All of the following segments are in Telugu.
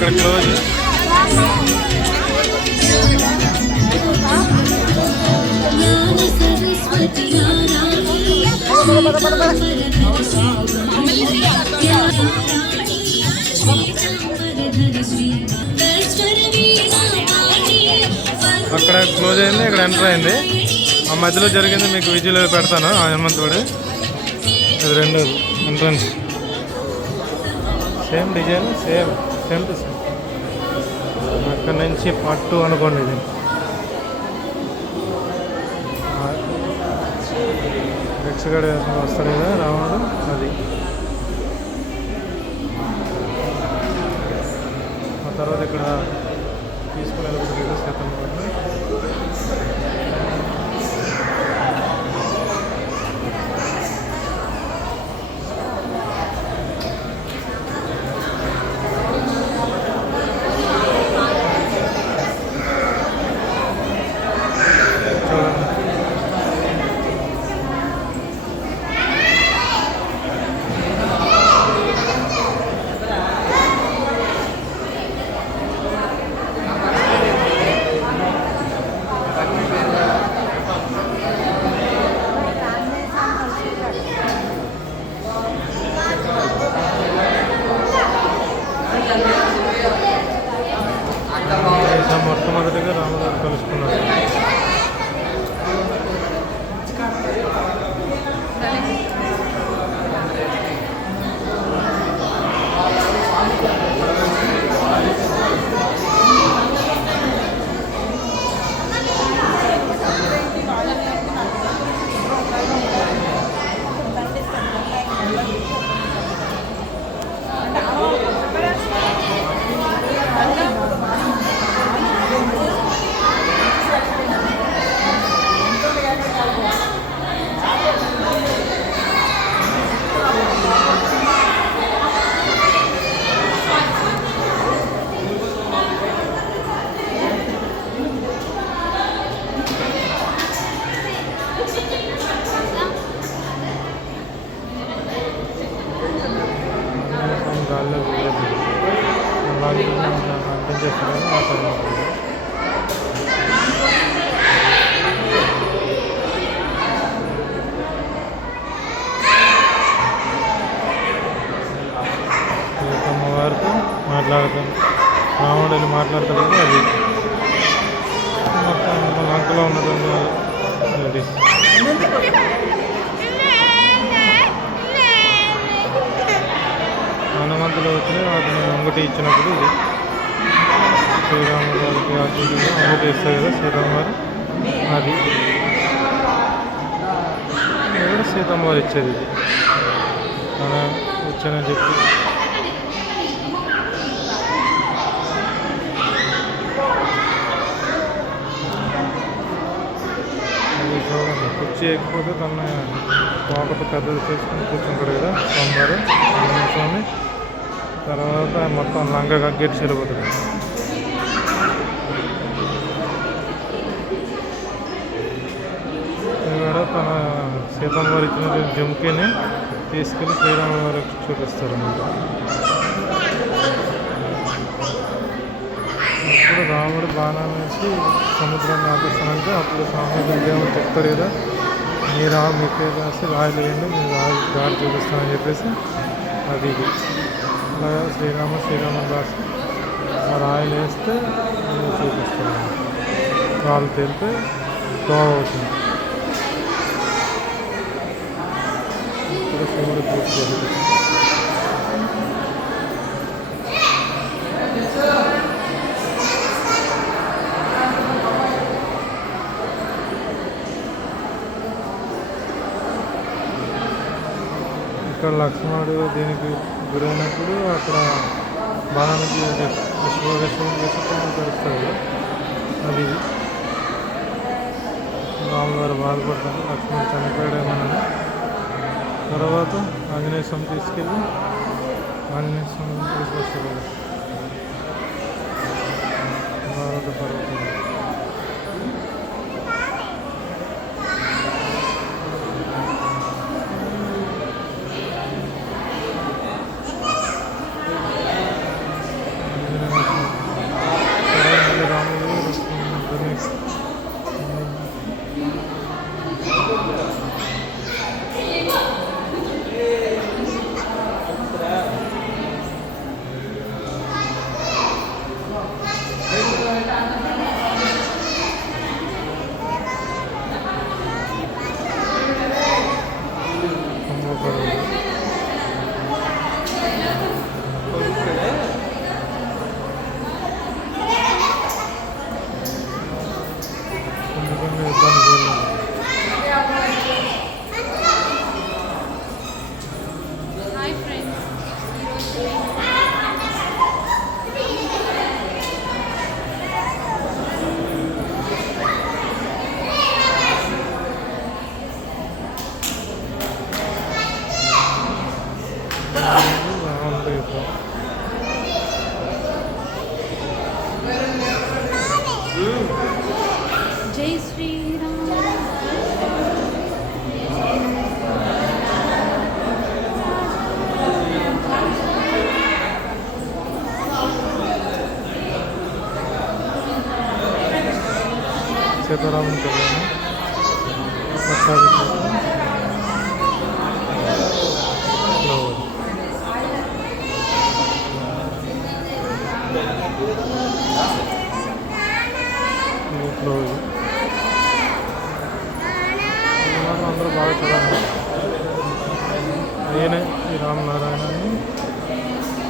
అక్కడ క్లోజ్. అక్కడ క్లోజ్ అయింది, ఇక్కడ ఎంటర్ అయింది. ఆ మధ్యలో జరిగింది మీకు విజువల్ పెడతాను. ఆ హనుమంతుడు ఇది రెండోది entrance. Same design, same same to same. అక్కడ నుంచి పట్టు అనుకోండి. ఇది ఎక్స్గడ వస్తాడు కదా రావణుడు, అది. ఆ తర్వాత ఇక్కడ తీసుకుని వెళ్ళబోతుంది సీతమ్మ వారిని. మొట్టమొదటిగా రాముగారు కలుసుకున్నారు. గాల్లో అర్థం చేస్తారని ఆ తర్వాత అమ్మవారితో మాట్లాడతాం. రాముడు వెళ్ళి మాట్లాడతాడు కదా, అది మొత్తం లంకలో ఉన్నదండి. అది హనుమంతులు వచ్చి వాటిని అంగటి ఇచ్చినప్పుడు ఇది శ్రీరాముడు వారికి అంగటి ఇస్తారు కదా శ్రీరామువారు, అది ఇక్కడ సీతమ్మవారు ఇచ్చేది. ఇది మన వచ్చానని చెప్పి అది చూడండి. కుర్చీ ఎక్కిపోతే తన తోకతో పెద్దది చేసుకుని కూర్చుంటాడు కదా స్వామివారు స్వామి. తర్వాత మొత్తం లంగా గగ్గేసి వెళ్ళిపోతుంది. ఇక్కడ తన సీతమ్మ వారు ఇచ్చిన జుమ్కీని తీసుకెళ్ళి శ్రీరామ వారికి చూపిస్తారు అన్నమాట. అప్పుడు రాముడు బాణం వేసి సముద్రాన్ని ఆపిస్తానంటే అప్పుడు స్వామి దేవుడు చెప్తారు కదా, మీ పేరు రాసి రాయలు వేయండి, మీరు దారి చూపిస్తానని చెప్పేసి అది ఇది అలాగా శ్రీరామ రాసి ఆ రాయలు వేస్తే చూపిస్తాను. రాళ్ళు తేలితే దోవ అవుతుంది. ఇప్పుడు శివుడు పూర్తి ఇక్కడ లక్ష్మణుడు దీనికి గురైనప్పుడు అక్కడ బాణానికి విశ్వం తెలుస్తుంది. అది రాముగారు బాధపడతారు లక్ష్మణుడు చనిపోయాడేమోనని. తర్వాత ఆంజనేయ స్వామి తీసుకెళ్ళి ఆంజనేయ స్వామిని తీసుకొస్తారు భారత పర్వతం. సీతారాముని కళ్యాణం పట్టాభిషేకం క్లోజ్. ఇది క్లోజ్. ఇది మాత్రం అందరూ బాగా చూడండి. ఈయనే ఈ రామనారాయణని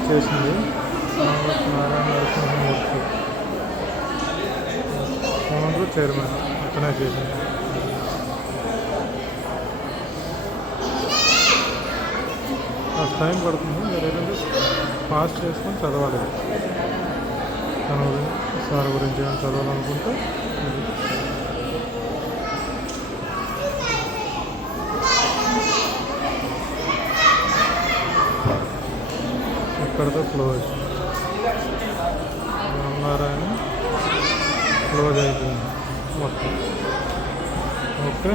చేసింది నారాయణ నరసింహమూర్తి ఓనరు చైర్మన్ అతనే చేసింది. ఫస్ట్ టైం పడుతుంది. మీరు ఏంటంటే పాస్ చేసుకొని చదవాలి. తన సార్ గురించి ఏమైనా చదవాలనుకుంటే ఇక్కడితో క్లోజ్. రామనారాయణ క్లోజ్ అయిపోయింది మొత్తం. ఓకే,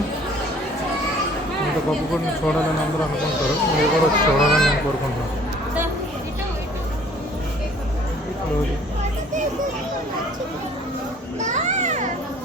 ఇంత గొప్ప గుడిని చూడాలని అందరూ అనుకుంటారు. మీరు కూడా వచ్చి చూడాలని నేను కోరుకుంటున్నాను. క్లోజ్.